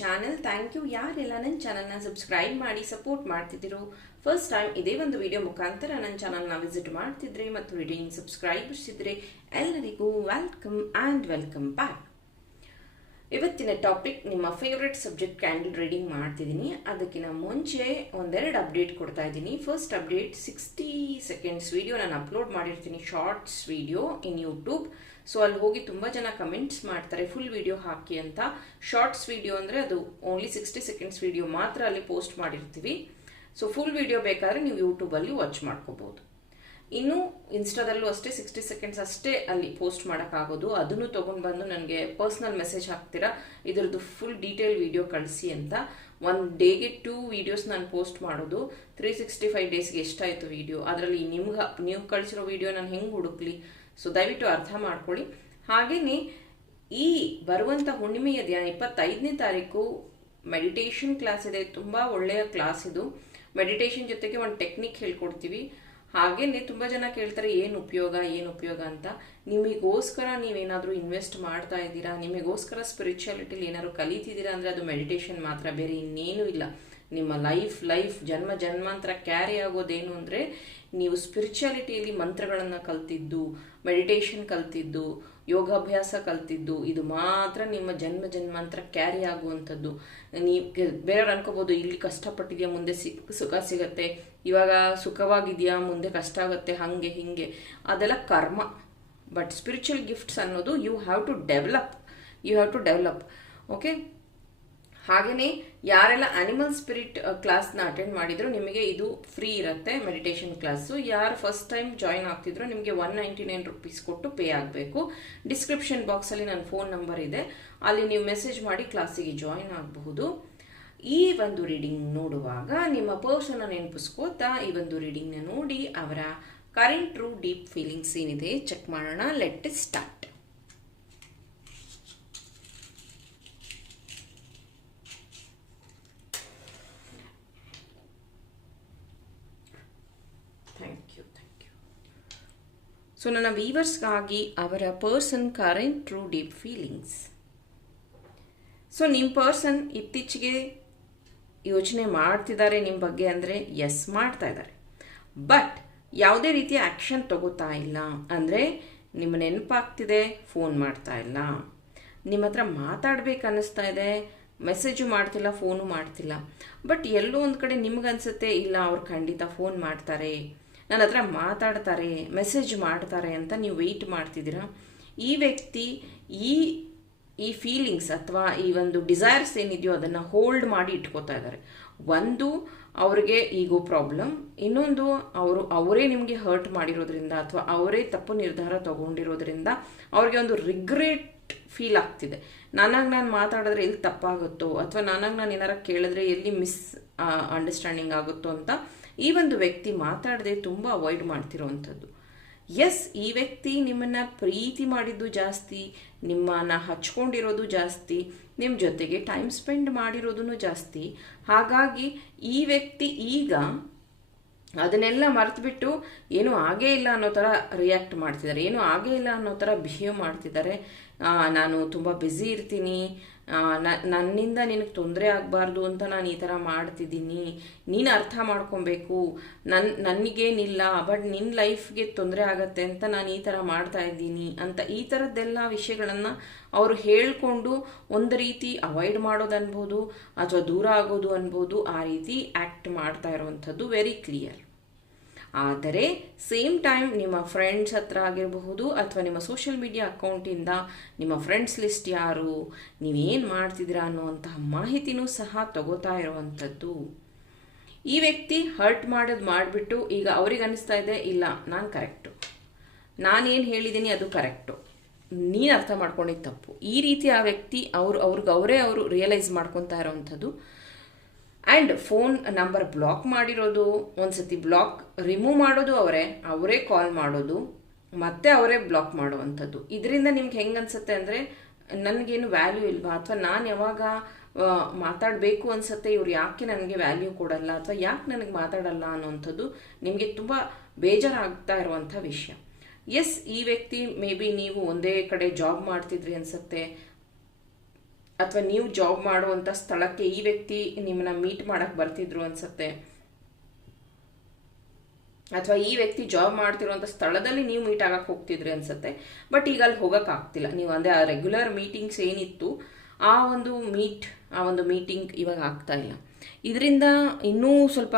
Channel thank you ಯಾರೆಲ್ಲ ನನ್ನ ಚಾನಲ್ನ ಸಬ್ಸ್ಕ್ರೈಬ್ ಮಾಡಿ ಸಪೋರ್ಟ್ ಮಾಡ್ತಿದ್ದೀರೋ ಫಸ್ಟ್ ಟೈಮ್ ಇದೇ ಒಂದು ವಿಡಿಯೋ ಮುಖಾಂತರ ನನ್ನ ಚಾನಲ್ನ ವಿಸಿಟ್ ಮಾಡ್ತಿದ್ರೆ ಮತ್ತು ವಿಡಿಯೋ ಸಬ್ಸ್ಕ್ರೈಬರ್ಸ್ ಇದ್ದರೆ ಎಲ್ಲರಿಗೂ ವೆಲ್ಕಮ್ ಆ್ಯಂಡ್ ವೆಲ್ಕಮ್ ಬ್ಯಾಕ್ ಇವತ್ತಿನ ಟಾಪಿಕ್ ನಿಮ್ಮ ಫೇವ್ರೆಟ್ ಸಬ್ಜೆಕ್ಟ್ ಕ್ಯಾಂಡಲ್ ರೀಡಿಂಗ್ ಮಾಡ್ತಿದ್ದೀನಿ. ಅದಕ್ಕಿಂತ ಮುಂಚೆ ಒಂದೆರಡು ಅಪ್ಡೇಟ್ ಕೊಡ್ತಾ ಇದ್ದೀನಿ. First update sixty seconds video ನಾನು ಅಪ್ಲೋಡ್ ಮಾಡಿರ್ತೀನಿ. Shorts video in YouTube so ಅಲ್ಲಿ ಹೋಗಿ ತುಂಬ ಜನ ಕಮೆಂಟ್ಸ್ ಮಾಡ್ತಾರೆ ಫುಲ್ ವಿಡಿಯೋ ಹಾಕಿ ಅಂತ. ಶಾರ್ಟ್ಸ್ ವಿಡಿಯೋ ಅಂದರೆ ಅದು ಓನ್ಲಿ ಸಿಕ್ಸ್ಟಿ ಸೆಕೆಂಡ್ಸ್ ವಿಡಿಯೋ ಮಾತ್ರ ಅಲ್ಲಿ ಪೋಸ್ಟ್ ಮಾಡಿರ್ತೀವಿ. ಸೊ ಫುಲ್ ವಿಡಿಯೋ ಬೇಕಾದರೆ ನೀವು ಯೂಟ್ಯೂಬಲ್ಲಿ ವಾಚ್ ಮಾಡ್ಕೋಬೋದು. ಇನ್ನು ಇನ್ಸ್ಟಾದಲ್ಲೂ ಅಷ್ಟೇ ಸಿಕ್ಸ್ಟಿ ಸೆಕೆಂಡ್ಸ್ ಅಷ್ಟೇ ಅಲ್ಲಿ ಪೋಸ್ಟ್ ಮಾಡೋಕ್ಕಾಗೋದು. ಅದನ್ನು ತೊಗೊಂಡು ಬಂದು ನನಗೆ ಪರ್ಸ್ನಲ್ ಮೆಸೇಜ್ ಹಾಕ್ತೀರಾ? ಇದರದ್ದು ಫುಲ್ ಡೀಟೇಲ್ ವಿಡಿಯೋ ಕಳಿಸಿ ಅಂತ. ಒಂದು ಡೇಗೆ ಟೂ ವೀಡಿಯೋಸ್ ನಾನು ಪೋಸ್ಟ್ ಮಾಡೋದು. ತ್ರೀ ಸಿಕ್ಸ್ಟಿ ಫೈವ್ ಡೇಸ್ಗೆ ಎಷ್ಟಾಯಿತು ವಿಡಿಯೋ ಅದರಲ್ಲಿ ನಿಮ್ಗೆ, ನೀವು ಕಳಿಸಿರೋ ವಿಡಿಯೋ ನಾನು ಹೆಂಗೆ ಹುಡುಕ್ಲಿ? ಸೊ ದಯವಿಟ್ಟು ಅರ್ಥ ಮಾಡ್ಕೊಳ್ಳಿ. ಹಾಗೆಯೇ ಈ ಬರುವಂಥ ಹುಣ್ಣಿಮೆಯ ದಿನ, ಇಪ್ಪತ್ತೈದನೇ ತಾರೀಕು ಮೆಡಿಟೇಷನ್ ಕ್ಲಾಸ್ ಇದೆ. ತುಂಬ ಒಳ್ಳೆಯ ಕ್ಲಾಸ್ ಇದು. ಮೆಡಿಟೇಷನ್ ಜೊತೆಗೆ ಒಂದು ಟೆಕ್ನಿಕ್ ಹೇಳ್ಕೊಡ್ತೀವಿ. ಹಾಗೇನೆ ತುಂಬ ಜನ ಕೇಳ್ತಾರೆ, ಏನು ಉಪಯೋಗ ಏನು ಉಪಯೋಗ ಅಂತ? ನಿಮಗೋಸ್ಕರ ನೀವೇನಾದರೂ ಇನ್ವೆಸ್ಟ್ ಮಾಡ್ತಾ ಇದ್ದೀರಾ? ನಿಮಗೋಸ್ಕರ ಸ್ಪಿರಿಚುಯಾಲಿಟಿಲಿ ಏನಾದ್ರು ಕಲಿತಿದ್ದೀರಾ? ಅಂದರೆ ಅದು ಮೆಡಿಟೇಷನ್ ಮಾತ್ರ, ಬೇರೆ ಇನ್ನೇನೂ ಇಲ್ಲ. ನಿಮ್ಮ ಲೈಫ್ ಲೈಫ್ ಜನ್ಮ, ಜನ್ಮಾಂತರ ಕ್ಯಾರಿ ಆಗೋದೇನು ಅಂದರೆ ನೀವು ಸ್ಪಿರಿಚುಯಾಲಿಟಿಯಲ್ಲಿ ಮಂತ್ರಗಳನ್ನು ಕಲ್ತಿದ್ದು ಮೆಡಿಟೇಷನ್ ಕಲ್ತಿದ್ದು, ಯೋಗಾಭ್ಯಾಸ ಕಲ್ತಿದ್ದು, ಇದು ಮಾತ್ರ ನಿಮ್ಮ ಜನ್ಮ ಜನ್ಮಾಂತರ ಕ್ಯಾರಿ ಆಗುವಂಥದ್ದು. ನೀವು ಬೇರೆಯವ್ರು ಅನ್ಕೋಬೋದು, ಇಲ್ಲಿ ಕಷ್ಟಪಟ್ಟಿದೆಯಾ, ಮುಂದೆ ಸಿಕ್ ಸುಖ ಸಿಗತ್ತೆ, ಇವಾಗ ಸುಖವಾಗಿದೆಯಾ, ಮುಂದೆ ಕಷ್ಟ ಆಗುತ್ತೆ, ಹಾಗೆ, ಹೀಗೆ. ಅದೆಲ್ಲ ಕರ್ಮ. ಬಟ್ ಸ್ಪಿರಿಚುವಲ್ ಗಿಫ್ಟ್ಸ್ ಅನ್ನೋದು you have to develop you have to develop okay ಹಾಗೆಯೇ ಯಾರೆಲ್ಲ ಅನಿಮಲ್ ಸ್ಪಿರಿಟ್ ಕ್ಲಾಸ್ನ ಅಟೆಂಡ್ ಮಾಡಿದ್ರು ನಿಮಗೆ ಇದು ಫ್ರೀ ಇರುತ್ತೆ ಮೆಡಿಟೇಷನ್ ಕ್ಲಾಸು ಯಾರು ಫಸ್ಟ್ ಟೈಮ್ ಜಾಯಿನ್ ಆಗ್ತಿದ್ರು ನಿಮಗೆ ಒನ್ ನೈಂಟಿ ನೈನ್ ರುಪೀಸ್ ಕೊಟ್ಟು ಪೇ ಆಗಬೇಕು. ಡಿಸ್ಕ್ರಿಪ್ಷನ್ ಬಾಕ್ಸಲ್ಲಿ ನನ್ನ ಫೋನ್ ನಂಬರ್ ಇದೆ. ಅಲ್ಲಿ ನೀವು ಮೆಸೇಜ್ ಮಾಡಿ ಕ್ಲಾಸಿಗೆ ಜಾಯಿನ್ ಆಗಬಹುದು. ಈ ಒಂದು ರೀಡಿಂಗ್ ನೋಡುವಾಗ ನಿಮ್ಮ ಪರ್ಸನ್ನ ನೆನಪಿಸ್ಕೋತಾ ಈ ಒಂದು ರೀಡಿಂಗ್ನ ನೋಡಿ ಅವರ ಕರೆಂಟ್ ಟ್ರೂ ಡೀಪ್ ಫೀಲಿಂಗ್ಸ್ ಏನಿದೆ ಚೆಕ್ ಮಾಡೋಣ. Let start thank you thank you so ನನ್ನ ವೀವರ್ಸ್ಗಾಗಿ ಅವರ person current true deep feelings so ನಿಮ್ಮ ಪರ್ಸನ್ ಇತ್ತೀಚೆಗೆ ಯೋಚನೆ ಮಾಡ್ತಿದ್ದಾರೆ ನಿಮ್ಮ ಬಗ್ಗೆ ಅಂದರೆ ಎಸ್ ಮಾಡ್ತಾ ಇದ್ದಾರೆ ಬಟ್ ಯಾವುದೇ ರೀತಿಯ ಆ್ಯಕ್ಷನ್ ತಗೋತಾ ಇಲ್ಲ ಅಂದರೆ ನಿಮ್ಮ ನೆನಪಾಗ್ತಿದೆ ಫೋನ್ ಮಾಡ್ತಾ ಇಲ್ಲ ನಿಮ್ಮ ಹತ್ರ ಮಾತಾಡ್ಬೇಕು ಅನ್ನಿಸ್ತಾ ಇದೆ ಮೆಸೇಜು ಮಾಡ್ತಿಲ್ಲ ಫೋನು ಮಾಡ್ತಿಲ್ಲ ಬಟ್ ಎಲ್ಲೋ ಒಂದು ಕಡೆ ನಿಮ್ಗನ್ಸುತ್ತೆ ಇಲ್ಲ ಅವ್ರು ಖಂಡಿತ ಫೋನ್ ಮಾಡ್ತಾರೆ ನನ್ನ ಹತ್ರ ಮಾತಾಡ್ತಾರೆ ಮೆಸೇಜ್ ಮಾಡ್ತಾರೆ ಅಂತ ನೀವು ವೆಯ್ಟ್ ಮಾಡ್ತಿದ್ದೀರಾ? ಈ ವ್ಯಕ್ತಿ ಈ ಈ ಫೀಲಿಂಗ್ಸ್ ಅಥವಾ ಈ ಒಂದು ಡಿಸೈರ್ಸ್ ಏನಿದೆಯೋ ಅದನ್ನು ಹೋಲ್ಡ್ ಮಾಡಿ ಇಟ್ಕೋತಾ ಇದ್ದಾರೆ. ಒಂದು, ಅವ್ರಿಗೆ ಈಗೋ ಪ್ರಾಬ್ಲಮ್ ಇನ್ನೊಂದು ಅವರು, ಅವರೇ ನಿಮಗೆ ಹರ್ಟ್ ಮಾಡಿರೋದ್ರಿಂದ ಅಥವಾ ಅವರೇ ತಪ್ಪು ನಿರ್ಧಾರ ತಗೊಂಡಿರೋದ್ರಿಂದ ಅವ್ರಿಗೆ ಒಂದು ರಿಗ್ರೆಟ್ ಫೀಲ್ ಆಗ್ತಿದೆ. ನಾನಾಗ ನಾನು ಮಾತಾಡಿದ್ರೆ ಎಲ್ಲಿ ತಪ್ಪಾಗುತ್ತೋ ಅಥವಾ ನನಗೆ ನಾನು ಏನಾರ ಕೇಳಿದ್ರೆ ಎಲ್ಲಿ ಮಿಸ್ ಅಂಡರ್ಸ್ಟ್ಯಾಂಡಿಂಗ್ ಆಗುತ್ತೋ ಅಂತ ಈ ಒಂದು ವ್ಯಕ್ತಿ ಮಾತಾಡದೆ ತುಂಬ ಅವಾಯ್ಡ್ ಮಾಡ್ತಿರೋವಂಥದ್ದು ಎಸ್ ಈ ವ್ಯಕ್ತಿ ನಿಮ್ಮನ್ನು ಪ್ರೀತಿ ಮಾಡಿದ್ದು ಜಾಸ್ತಿ, ನಿಮ್ಮನ್ನು ಹಚ್ಕೊಂಡಿರೋದು ಜಾಸ್ತಿ ನಿಮ್ಮ ಜೊತೆಗೆ ಟೈಮ್ ಸ್ಪೆಂಡ್ ಮಾಡಿರೋದು ಜಾಸ್ತಿ. ಹಾಗಾಗಿ ಈ ವ್ಯಕ್ತಿ ಈಗ ಅದನ್ನೆಲ್ಲ ಮರೆತುಬಿಟ್ಟು ಏನೂ ಆಗೇ ಇಲ್ಲ ಅನ್ನೋ ಥರ ರಿಯಾಕ್ಟ್ ಮಾಡ್ತಿದ್ದಾರೆ. ಏನೂ ಆಗೇ ಇಲ್ಲ ಅನ್ನೋ ಥರ ಬಿಹೇವ್ ಮಾಡ್ತಿದ್ದಾರೆ. ನಾನು ತುಂಬ ಬ್ಯುಸಿ ಇರ್ತೀನಿ. ನನ್ನಿಂದ ನಿನಗೆ ತೊಂದರೆ ಆಗಬಾರ್ದು ಅಂತ ನಾನು ಈ ಥರ ಮಾಡ್ತಿದ್ದೀನಿ. ನೀನು ಅರ್ಥ ಮಾಡ್ಕೊಬೇಕು. ನನ್ನ ನನಗೇನಿಲ್ಲ ಬಟ್ ನಿನ್ನ ಲೈಫ್ಗೆ ತೊಂದರೆ ಆಗತ್ತೆ ಅಂತ ನಾನು ಈ ಥರ ಮಾಡ್ತಾ ಇದ್ದೀನಿ ಅಂತ ಈ ಥರದ್ದೆಲ್ಲ ವಿಷಯಗಳನ್ನು ಅವರು ಹೇಳಿಕೊಂಡು ಒಂದು ರೀತಿ ಅವಾಯ್ಡ್ ಮಾಡೋದು ಅನ್ಬೋದು ಅಥವಾ ದೂರ ಆಗೋದು ಅನ್ಬೋದು ಆ ರೀತಿ ಆ್ಯಕ್ಟ್ ಮಾಡ್ತಾ ಇರುವಂಥದ್ದು ವೆರಿ ಕ್ಲಿಯರ್ ಆದರೆ ಸೇಮ್ ಟೈಮ್ ನಿಮ್ಮ ಫ್ರೆಂಡ್ಸ್ ಹತ್ರ ಆಗಿರಬಹುದು ಅಥವಾ ನಿಮ್ಮ ಸೋಷಿಯಲ್ ಮೀಡಿಯಾ ಅಕೌಂಟಿಂದ ನಿಮ್ಮ ಫ್ರೆಂಡ್ಸ್ ಲಿಸ್ಟ್ ಯಾರು ನೀವೇನು ಮಾಡ್ತಿದ್ದೀರಾ ಅನ್ನುವಂತಹ ಮಾಹಿತಿನೂ ಸಹ ತಗೋತಾ ಇರುವಂಥದ್ದು. ಈ ವ್ಯಕ್ತಿ ಹರ್ಟ್ ಮಾಡೋದು ಮಾಡಿಬಿಟ್ಟು ಈಗ ಅವ್ರಿಗೆ ಅನಿಸ್ತಾ ಇದೆ, ಇಲ್ಲ, ನಾನು ಕರೆಕ್ಟು ನಾನೇನು ಹೇಳಿದ್ದೀನಿ ಅದು ಕರೆಕ್ಟು ನೀನು ಅರ್ಥ ಮಾಡ್ಕೊಂಡಿದ್ದು ತಪ್ಪು. ಈ ರೀತಿ ಆ ವ್ಯಕ್ತಿ ಅವರು ಅವ್ರಿಗೆ ಅವರೇ ಅವರು ರಿಯಲೈಸ್ ಮಾಡ್ಕೊತಾ ಇರೋವಂಥದ್ದು. ಆ್ಯಂಡ್ ಫೋನ್ ನಂಬರ್ ಬ್ಲಾಕ್ ಮಾಡಿರೋದು, ಒಂದ್ಸತಿ ಬ್ಲಾಕ್ ರಿಮೂವ್ ಮಾಡೋದು ಅವರೇ ಅವರೇ ಕಾಲ್ ಮಾಡೋದು, ಮತ್ತೆ ಅವರೇ ಬ್ಲಾಕ್ ಮಾಡುವಂಥದ್ದು. ಇದರಿಂದ ನಿಮ್ಗೆ ಹೆಂಗೆ ಅನ್ಸುತ್ತೆ ಅಂದರೆ, ನನಗೇನು ವ್ಯಾಲ್ಯೂ ಇಲ್ವಾ? ಅಥವಾ ನಾನು ಯಾವಾಗ ಮಾತಾಡಬೇಕು ಅನ್ಸುತ್ತೆ, ಇವ್ರು ಯಾಕೆ ನನಗೆ ವ್ಯಾಲ್ಯೂ ಕೊಡಲ್ಲ? ಅಥವಾ ಯಾಕೆ ನನಗೆ ಮಾತಾಡಲ್ಲ ಅನ್ನೋವಂಥದ್ದು ನಿಮಗೆ ತುಂಬ ಬೇಜಾರಾಗ್ತಾ ಇರುವಂಥ ವಿಷಯ. ಎಸ್ ಈ ವ್ಯಕ್ತಿ ಮೇ ಬಿ ನೀವು ಒಂದೇ ಕಡೆ ಜಾಬ್ ಮಾಡ್ತಿದ್ರಿ ಅನ್ಸುತ್ತೆ ಅಥವಾ ನೀವು ಜಾಬ್ ಮಾಡುವಂಥ ಸ್ಥಳಕ್ಕೆ ಈ ವ್ಯಕ್ತಿ ನಿಮ್ಮನ್ನ ಮೀಟ್ ಮಾಡಕ್ಕೆ ಬರ್ತಿದ್ರು ಅನ್ಸುತ್ತೆ. ಅಥವಾ ಈ ವ್ಯಕ್ತಿ ಜಾಬ್ ಮಾಡ್ತಿರುವಂಥ ಸ್ಥಳದಲ್ಲಿ ನೀವು ಮೀಟ್ ಆಗಕ್ಕೆ ಹೋಗ್ತಿದ್ರಿ ಅನ್ಸುತ್ತೆ. ಬಟ್ ಈಗ ಅಲ್ಲಿ ಹೋಗಕ್ಕೆ ಆಗ್ತಿಲ್ಲ. ನೀವು ಅಂದರೆ ಆ ರೆಗ್ಯುಲರ್ ಮೀಟಿಂಗ್ಸ್ ಏನಿತ್ತು, ಆ ಒಂದು ಮೀಟ್ ಆ ಒಂದು ಮೀಟಿಂಗ್ ಇವಾಗ ಆಗ್ತಾ ಇಲ್ಲ. ಇದರಿಂದ ಇನ್ನೂ ಸ್ವಲ್ಪ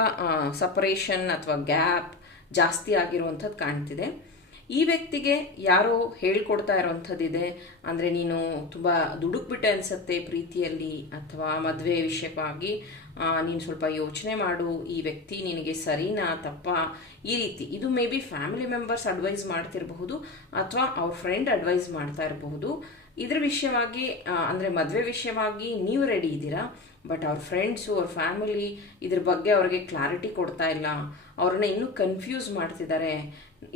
ಸಪರೇಷನ್ ಅಥವಾ ಗ್ಯಾಪ್ ಜಾಸ್ತಿ ಆಗಿರುವಂಥದ್ದು ಕಾಣ್ತಿದೆ. ಈ ವ್ಯಕ್ತಿಗೆ ಯಾರೋ ಹೇಳ್ಕೊಡ್ತಾ ಇರೋವಂಥದ್ದಿದೆ ಅಂದರೆ ನೀನು ತುಂಬ ದುಡುಕ್ಬಿಟ್ಟೆ ಅನಿಸುತ್ತೆ ಪ್ರೀತಿಯಲ್ಲಿ ಅಥವಾ ಮದುವೆ ವಿಷಯವಾಗಿ. ನೀನು ಸ್ವಲ್ಪ ಯೋಚನೆ ಮಾಡು, ಈ ವ್ಯಕ್ತಿ ನಿನಗೆ ಸರಿನಾ, ತಪ್ಪ? ಈ ರೀತಿ. ಇದು maybe family members advise ಮಾಡ್ತಿರಬಹುದು ಅಥವಾ ಅವ್ರ ಫ್ರೆಂಡ್ ಅಡ್ವೈಸ್ ಮಾಡ್ತಾ ಇರಬಹುದು. ಇದ್ರ ವಿಷಯವಾಗಿ ಅಂದರೆ ಮದುವೆ ವಿಷಯವಾಗಿ ನೀವು ರೆಡಿ ಇದ್ದೀರಾ? ಬಟ್ ಅವ್ರ ಫ್ರೆಂಡ್ಸು, ಅವ್ರ ಫ್ಯಾಮಿಲಿ ಇದ್ರ ಬಗ್ಗೆ ಅವ್ರಿಗೆ ಕ್ಲಾರಿಟಿ ಕೊಡ್ತಾ ಇಲ್ಲ. ಅವ್ರನ್ನ ಇನ್ನೂ ಕನ್ಫ್ಯೂಸ್ ಮಾಡ್ತಿದ್ದಾರೆ.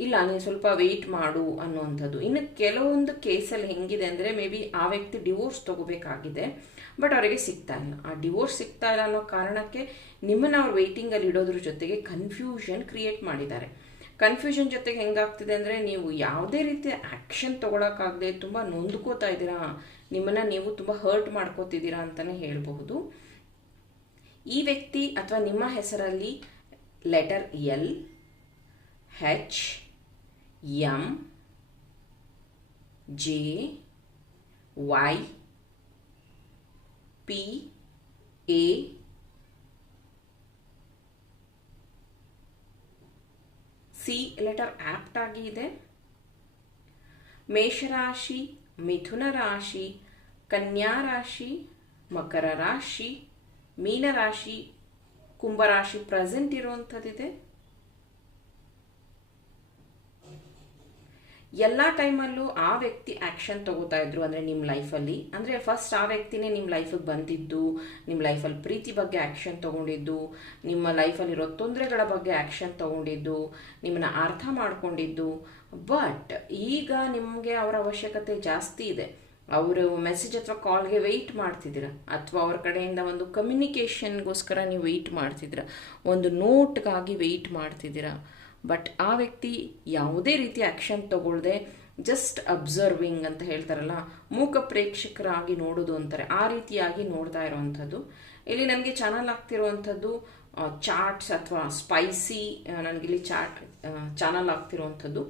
ಇಲ್ಲ, ನೀನು ಸ್ವಲ್ಪ ವೆಯ್ಟ್ ಮಾಡು ಅನ್ನುವಂಥದ್ದು. ಇನ್ನು ಕೆಲವೊಂದು ಕೇಸಲ್ಲಿ ಹೆಂಗಿದೆ ಅಂದರೆ ಮೇ ಬಿ ಆ ವ್ಯಕ್ತಿ ಡಿವೋರ್ಸ್ ತಗೋಬೇಕಾಗಿದೆ ಬಟ್ ಅವರಿಗೆ ಸಿಗ್ತಾ ಇಲ್ಲ. ಆ ಡಿವೋರ್ಸ್ ಸಿಗ್ತಾ ಇಲ್ಲ ಅನ್ನೋ ಕಾರಣಕ್ಕೆ ನಿಮ್ಮನ್ನು ಅವ್ರು ವೆಯ್ಟಿಂಗಲ್ಲಿ ಇಡೋದ್ರ ಜೊತೆಗೆ ಕನ್ಫ್ಯೂಷನ್ ಕ್ರಿಯೇಟ್ ಮಾಡಿದ್ದಾರೆ. ಕನ್ಫ್ಯೂಷನ್ ಜೊತೆಗೆ ಹೆಂಗಾಗ್ತಿದೆ ಅಂದರೆ, ನೀವು ಯಾವುದೇ ರೀತಿಯ ಆ್ಯಕ್ಷನ್ ತೊಗೊಳಕ್ಕಾಗದೆ ತುಂಬ ನೊಂದ್ಕೋತಾ ಇದ್ದೀರಾ, ನಿಮ್ಮನ್ನು ನೀವು ತುಂಬ ಹರ್ಟ್ ಮಾಡ್ಕೋತಿದ್ದೀರಾ ಅಂತಲೇ ಹೇಳಬಹುದು. ಈ ವ್ಯಕ್ತಿ ಅಥವಾ ನಿಮ್ಮ ಹೆಸರಲ್ಲಿ letter L H M J Y P A C letter opt ಆಗಿ ಇದೆ. ಮೇಷರಾಶಿ, ಮಿಥುನ ರಾಶಿ, ಕನ್ಯಾ ರಾಶಿ, ಮಕರ ರಾಶಿ ಮೀನರಾಶಿ ಕುಂಭರಾಶಿ ಪ್ರೆಸೆಂಟ್ ಇರುವಂಥದ್ದಿದೆ. ಎಲ್ಲ ಟೈಮಲ್ಲೂ ಆ ವ್ಯಕ್ತಿ ಆ್ಯಕ್ಷನ್ ತಗೋತಾ ಇದ್ರು ಅಂದರೆ ನಿಮ್ಮ ಲೈಫಲ್ಲಿ ಅಂದರೆ ಫಸ್ಟ್ ಆ ವ್ಯಕ್ತಿನೇ ನಿಮ್ಮ ಲೈಫಿಗೆ ಬಂದಿದ್ದು ನಿಮ್ಮ ಲೈಫಲ್ಲಿ ಪ್ರೀತಿ ಬಗ್ಗೆ ಆ್ಯಕ್ಷನ್ ತಗೊಂಡಿದ್ದು, ನಿಮ್ಮ ಲೈಫಲ್ಲಿರೋ ತೊಂದರೆಗಳ ಬಗ್ಗೆ ಆ್ಯಕ್ಷನ್ ತಗೊಂಡಿದ್ದು, ನಿಮ್ಮನ್ನ ಅರ್ಥ ಮಾಡಿಕೊಂಡಿದ್ದು. ಬಟ್ ಈಗ ನಿಮಗೆ ಅವರ ಅವಶ್ಯಕತೆ ಜಾಸ್ತಿ ಇದೆ. ಅವರು ಮೆಸೇಜ್ ಅಥವಾ ಕಾಲ್ಗೆ ವೆಯ್ಟ್ ಮಾಡ್ತಿದ್ದೀರ? ಅಥವಾ ಅವ್ರ ಕಡೆಯಿಂದ ಒಂದು ಕಮ್ಯುನಿಕೇಷನ್ಗೋಸ್ಕರ ನೀವು ವೆಯ್ಟ್ ಮಾಡ್ತಿದ್ದೀರ? ಒಂದು ನೋಟ್ಗಾಗಿ ವೆಯ್ಟ್ ಮಾಡ್ತಿದ್ದೀರಾ? ಬಟ್ ಆ ವ್ಯಕ್ತಿ ಯಾವುದೇ ರೀತಿ ಆ್ಯಕ್ಷನ್ ತಗೊಳ್ಳದೆ ಜಸ್ಟ್ ಅಬ್ಸರ್ವಿಂಗ್ ಅಂತ ಹೇಳ್ತಾರಲ್ಲ, ಮೂಕ ಪ್ರೇಕ್ಷಕರಾಗಿ ನೋಡೋದು ಅಂತಾರೆ, ಆ ರೀತಿಯಾಗಿ ನೋಡ್ತಾ ಇರೋವಂಥದ್ದು. ಇಲ್ಲಿ ನನಗೆ ಚಾನಲ್ ಆಗ್ತಿರುವಂಥದ್ದು ಚಾಟ್ಸ್ ಅಥವಾ ಸ್ಪೈಸಿ ನನಗಿಲ್ಲಿ ಚಾಟ್ ಚಾನಲ್ ಆಗ್ತಿರುವಂಥದ್ದು.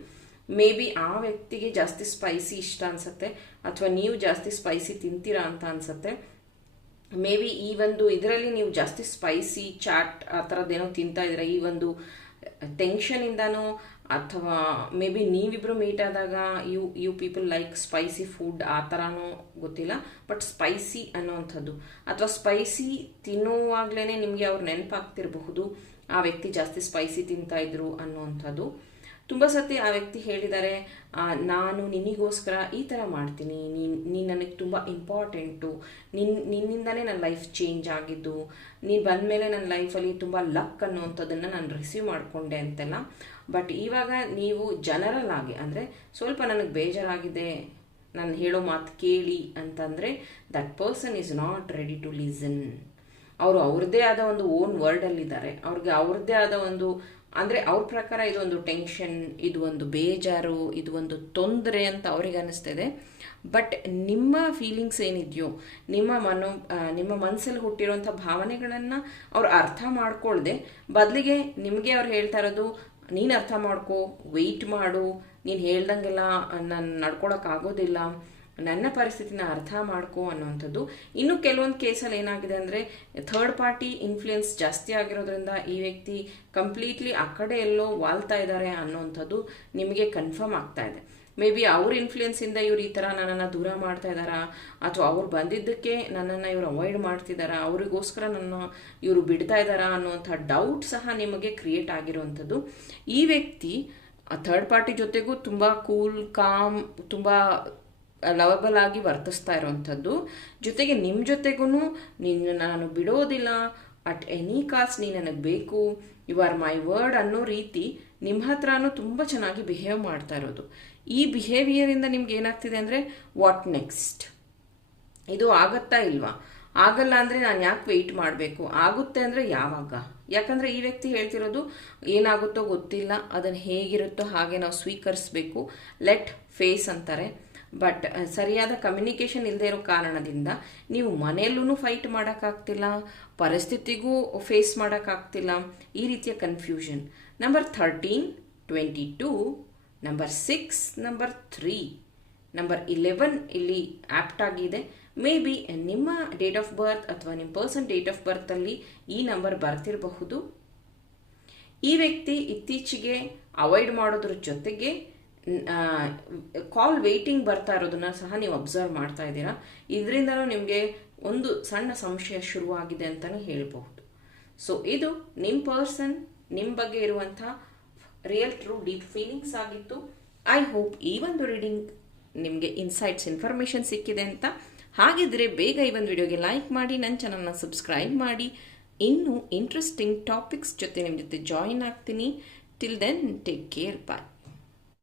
ಮೇ ಬಿ ಆ ವ್ಯಕ್ತಿಗೆ ಜಾಸ್ತಿ ಸ್ಪೈಸಿ ಇಷ್ಟ ಅನ್ಸುತ್ತೆ, ಅಥವಾ ನೀವು ಜಾಸ್ತಿ ಸ್ಪೈಸಿ ತಿಂತೀರಾ ಅಂತ ಅನ್ಸುತ್ತೆ. ಮೇ ಬಿ ಈ ಒಂದು ಇದರಲ್ಲಿ ನೀವು ಜಾಸ್ತಿ ಸ್ಪೈಸಿ ಚಾಟ್ ಆ ಥರದ್ದೇನೋ ತಿಂತಾ ಇದ್ದೀರಾ, ಈ ಒಂದು ಟೆನ್ಷನಿಂದನೋ ಅಥವಾ ಮೇ ಬಿ ನೀವಿಬ್ಬರು ಮೀಟ್ ಆದಾಗ you you people like spicy food ಆ ಥರನೂ ಗೊತ್ತಿಲ್ಲ ಬಟ್ ಸ್ಪೈಸಿ ಅನ್ನೋವಂಥದ್ದು ಅಥವಾ ಸ್ಪೈಸಿ ತಿನ್ನುವಾಗಲೇ ನಿಮಗೆ ಅವ್ರು ನೆನಪಾಗ್ತಿರಬಹುದು, ಆ ವ್ಯಕ್ತಿ ಜಾಸ್ತಿ ಸ್ಪೈಸಿ ತಿಂತಾ ಇದ್ರು ಅನ್ನುವಂಥದ್ದು ತುಂಬ ಸತಿ ಆ ವ್ಯಕ್ತಿ ಹೇಳಿದ್ದಾರೆ ನಾನು ನಿನಗೋಸ್ಕರ ಈ ಥರ ಮಾಡ್ತೀನಿ. ನೀನು ನೀನು ನನಗೆ ತುಂಬ ಇಂಪಾರ್ಟೆಂಟು ನಿನ್ನ ನಿನ್ನಿಂದಲೇ ನನ್ನ ಲೈಫ್ ಚೇಂಜ್ ಆಗಿದ್ದು. ನೀನು ಬಂದಮೇಲೆ ನನ್ನ ಲೈಫಲ್ಲಿ ತುಂಬ ಲಕ್ ಅನ್ನುವಂಥದ್ದನ್ನು ನಾನು ರಿಸೀವ್ ಮಾಡಿಕೊಂಡೆ ಅಂತೆಲ್ಲ. ಬಟ್ ಇವಾಗ ನೀವು ಜನರಲ್ ಆಗಿ ಅಂದರೆ ಸ್ವಲ್ಪ ನನಗೆ ಬೇಜಾರಾಗಿದೆ. ನಾನು ಹೇಳೋ ಮಾತು ಕೇಳಿ ಅಂತಂದರೆ that person is not ready to listen ಅವರು ಅವ್ರದ್ದೇ ಆದ ಒಂದು ಓನ್ ವರ್ಡಲ್ಲಿದ್ದಾರೆ ಅವ್ರಿಗೆ ಅವ್ರದ್ದೇ ಆದ ಒಂದು ಅಂದರೆ ಅವ್ರ ಪ್ರಕಾರ ಇದೊಂದು ಟೆನ್ಷನ್ ಇದು ಒಂದು ಬೇಜಾರು, ಇದು ಒಂದು ತೊಂದರೆ ಅಂತ ಅವ್ರಿಗೆ ಅನ್ನಿಸ್ತಿದೆ ಬಟ್ ನಿಮ್ಮ ಫೀಲಿಂಗ್ಸ್ ಏನಿದೆಯೋ, ನಿಮ್ಮ ಮನೋ ನಿಮ್ಮ ಮನಸ್ಸಲ್ಲಿ ಹುಟ್ಟಿರುವಂಥ ಭಾವನೆಗಳನ್ನು ಅವ್ರು ಅರ್ಥ ಮಾಡ್ಕೊಳ್ದೆ. ಬದಲಿಗೆ ನಿಮಗೆ ಅವ್ರು ಹೇಳ್ತಾ ಇರೋದು, ನೀನು ಅರ್ಥ ಮಾಡ್ಕೋ ವೆಯ್ಟ್ ಮಾಡು. ನೀನು ಹೇಳ್ದಂಗೆಲ್ಲ ನಾನು ನಡ್ಕೊಳಕ್ಕಾಗೋದಿಲ್ಲ ನನ್ನ ಪರಿಸ್ಥಿತಿನ ಅರ್ಥ ಮಾಡ್ಕೋ ಅನ್ನುವಂಥದ್ದು. ಇನ್ನು ಕೆಲವೊಂದು ಕೇಸಲ್ಲಿ ಏನಾಗಿದೆ ಅಂದರೆ ಥರ್ಡ್ ಪಾರ್ಟಿ ಇನ್ಫ್ಲುಯೆನ್ಸ್ ಜಾಸ್ತಿ ಆಗಿರೋದ್ರಿಂದ ಈ ವ್ಯಕ್ತಿ ಕಂಪ್ಲೀಟ್ಲಿ ಆ ಕಡೆ ಎಲ್ಲೋ ವಾಲ್ತಾ ಇದ್ದಾರೆ ಅನ್ನೋವಂಥದ್ದು ನಿಮಗೆ ಕನ್ಫರ್ಮ್ ಆಗ್ತಾ ಇದೆ. ಮೇ ಬಿ ಅವ್ರ ಇನ್ಫ್ಲುಯೆನ್ಸಿಂದ ಇವ್ರು ಈ ಥರ ನನ್ನನ್ನು ದೂರ ಮಾಡ್ತಾ ಇದ್ದಾರಾ? ಅಥವಾ ಅವ್ರು ಬಂದಿದ್ದಕ್ಕೆ ನನ್ನನ್ನು ಇವ್ರು ಅವಾಯ್ಡ್ ಮಾಡ್ತಿದ್ದಾರಾ? ಅವರಿಗೋಸ್ಕರ ನನ್ನ ಇವರು ಬಿಡ್ತಾ ಇದ್ದಾರಾ ಅನ್ನುವಂಥ ಡೌಟ್ ಸಹ ನಿಮಗೆ ಕ್ರಿಯೇಟ್ ಆಗಿರುವಂಥದ್ದು. ಈ ವ್ಯಕ್ತಿ ಥರ್ಡ್ ಪಾರ್ಟಿ ಜೊತೆಗೂ ತುಂಬ ಕೂಲ್ ಕಾಮ್ ತುಂಬ ಲವಬಲ್ ಆಗಿ ವರ್ತಿಸ್ತಾ ಇರೋವಂಥದ್ದು. ಜೊತೆಗೆ ನಿಮ್ಮ ಜೊತೆಗೂ ನಿನ್ನ ನಾನು ಬಿಡೋದಿಲ್ಲ ಅಟ್ ಎನಿ ಕಾಸ್ಟ್ ನೀ ನನಗೆ ಬೇಕು ಯು ಆರ್ ಮೈ ವರ್ಡ್ ಅನ್ನೋ ರೀತಿ ನಿಮ್ಮ ಹತ್ರನೂ ತುಂಬ ಚೆನ್ನಾಗಿ ಬಿಹೇವ್ ಮಾಡ್ತಾ ಇರೋದು. ಈ ಬಿಹೇವಿಯರಿಂದ ನಿಮ್ಗೆ ಏನಾಗ್ತಿದೆ ಅಂದರೆ ವಾಟ್ ನೆಕ್ಸ್ಟ್ ಇದು ಆಗತ್ತಾ ಇಲ್ವಾ? ಆಗಲ್ಲ ಅಂದರೆ ನಾನು ಯಾಕೆ ವೆಯ್ಟ್ ಮಾಡಬೇಕು? ಆಗುತ್ತೆ ಅಂದರೆ ಯಾವಾಗ? ಯಾಕಂದರೆ ಈ ವ್ಯಕ್ತಿ ಹೇಳ್ತಿರೋದು ಏನಾಗುತ್ತೋ ಗೊತ್ತಿಲ್ಲ ಅದನ್ನು ಹೇಗಿರುತ್ತೋ ಹಾಗೆ ನಾವು ಸ್ವೀಕರಿಸಬೇಕು. ಲೆಟ್ ಫೇಸ್ ಅಂತಾರೆ. ಬಟ್ ಸರಿಯಾದ ಕಮ್ಯುನಿಕೇಷನ್ ಇಲ್ಲದೆ ಇರೋ ಕಾರಣದಿಂದ ನೀವು ಮನೆಯಲ್ಲೂ ಫೈಟ್ ಮಾಡೋಕ್ಕಾಗ್ತಿಲ್ಲ, ಪರಿಸ್ಥಿತಿಗೂ ಫೇಸ್ ಮಾಡೋಕ್ಕಾಗ್ತಿಲ್ಲ. ಈ ರೀತಿಯ confusion number thirteen twenty two number six number three number eleven ಇಲ್ಲಿ ಆಪ್ಟ್ ಆಗಿದೆ. ಮೇ ಬಿ ನಿಮ್ಮ ಡೇಟ್ ಆಫ್ ಬರ್ತ್ ಅಥವಾ ನಿಮ್ಮ ಪರ್ಸನ್ ಡೇಟ್ ಆಫ್ ಬರ್ತಲ್ಲಿ ಈ ನಂಬರ್ ಬರ್ತಿರಬಹುದು. ಈ ವ್ಯಕ್ತಿ ಇತ್ತೀಚೆಗೆ ಅವಾಯ್ಡ್ ಮಾಡೋದ್ರ ಜೊತೆಗೆ ಕಾಲ್ ವೇಟಿಂಗ್ ಬರ್ತಾ ಇರೋದನ್ನ ಸಹ ನೀವು ಅಬ್ಸರ್ವ್ ಮಾಡ್ತಾ ಇದ್ದೀರಾ. ಇದರಿಂದನೂ ನಿಮಗೆ ಒಂದು ಸಣ್ಣ ಸಂಶಯ ಶುರುವಾಗಿದೆ ಅಂತಲೇ ಹೇಳಬಹುದು. ಸೊ ಇದು ನಿಮ್ಮ ಪರ್ಸನ್ ನಿಮ್ಮ ಬಗ್ಗೆ ಇರುವಂಥ ರಿಯಲ್ ಟ್ರೂ ಡೀಪ್ ಫೀಲಿಂಗ್ಸ್ ಆಗಿತ್ತು. ಐ ಹೋಪ್ ಈ ಒಂದು ರೀಡಿಂಗ್ ನಿಮಗೆ ಇನ್ಸೈಟ್ಸ್ ಇನ್ಫಾರ್ಮೇಷನ್ ಸಿಕ್ಕಿದೆ ಅಂತ. ಹಾಗಿದ್ರೆ ಬೇಗ ಈ ಒಂದು ವಿಡಿಯೋಗೆ ಲೈಕ್ ಮಾಡಿ ನನ್ನ ಚಾನಲ್ನ ಸಬ್ಸ್ಕ್ರೈಬ್ ಮಾಡಿ. ಇನ್ನೂ ಇಂಟ್ರೆಸ್ಟಿಂಗ್ ಟಾಪಿಕ್ಸ್ ಜೊತೆ ನಿಮ್ಮ ಜೊತೆ ಜಾಯಿನ್ ಆಗ್ತೀನಿ. Till then take care bye